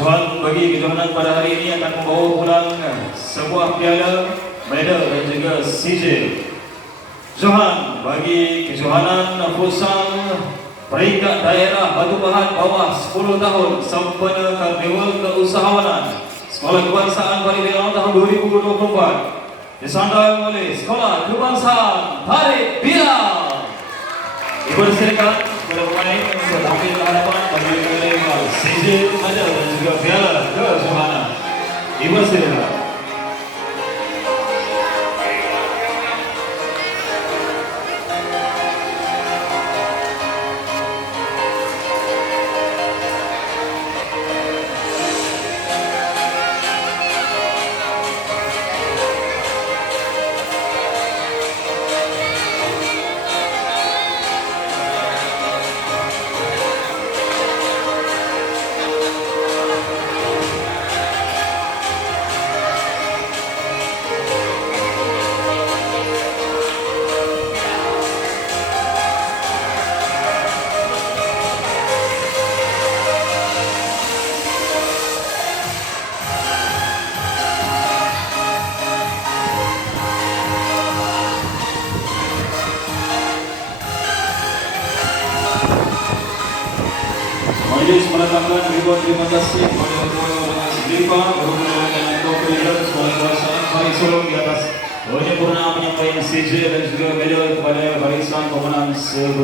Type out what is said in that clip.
Johan bagi kejohanan pada hari ini akan membawa pulang sebuah piala, medal dan juga sijil. Johan bagi kejohanan futsal peringkat daerah Batu Pahat bawah 10 tahun sempena Karnival Keusahawanan Sekolah Kebangsaan Paribera tahun 2024 disandang oleh Sekolah Kebangsaan Tarik Bilal. Dipersilakan kepada pemain untuk tampil ke hadapan bagi menerima sijil, medal dan juga piala kejohanan. Dipersilakan. Majelis meletakkan ribuan terima kasih kepada Ketua Organisasi Blipa berhubungan dengan Tokoh Sekolah Kebangsaan Pari Solo di atas penyempurnaan penyampaian sijil dan juga medal kepada barisan pemenang sebelumnya.